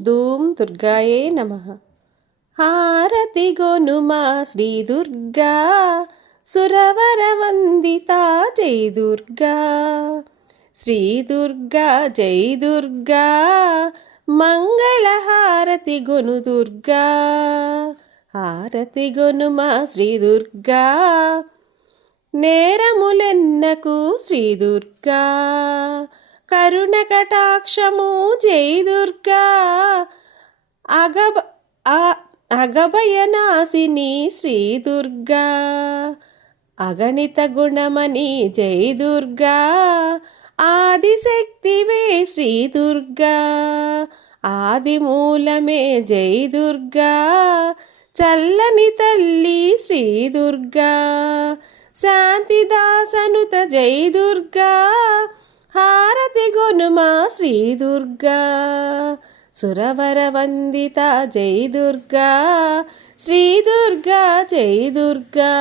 ధూం దుర్గాయే నమః. హారతి గొనుమా శ్రీ దుర్గా సురవర వందితా జై దుర్గా. శ్రీ దుర్గా జై దుర్గా మంగళహారతి గొను దుర్గా. హారతి గొనుమా శ్రీ దుర్గా నేరములెన్నకు శ్రీ దుర్గా. కరుణ కటాక్షము జై దుర్గా. అగభయనాశిని శ్రీ దుర్గా. అగణిత గుణమణి జై దుర్గా. ఆదిశక్తివే శ్రీ దుర్గా. ఆదిమూలమే జై దుర్గా. చల్లని తల్లి శ్రీ దుర్గా. శాంతిదాసనుత జై దుర్గా. హారతి గొనుమా శ్రీ దుర్గా. సురవర వందిత జై దుర్గా. శ్రీ దుర్గా జై దుర్గా.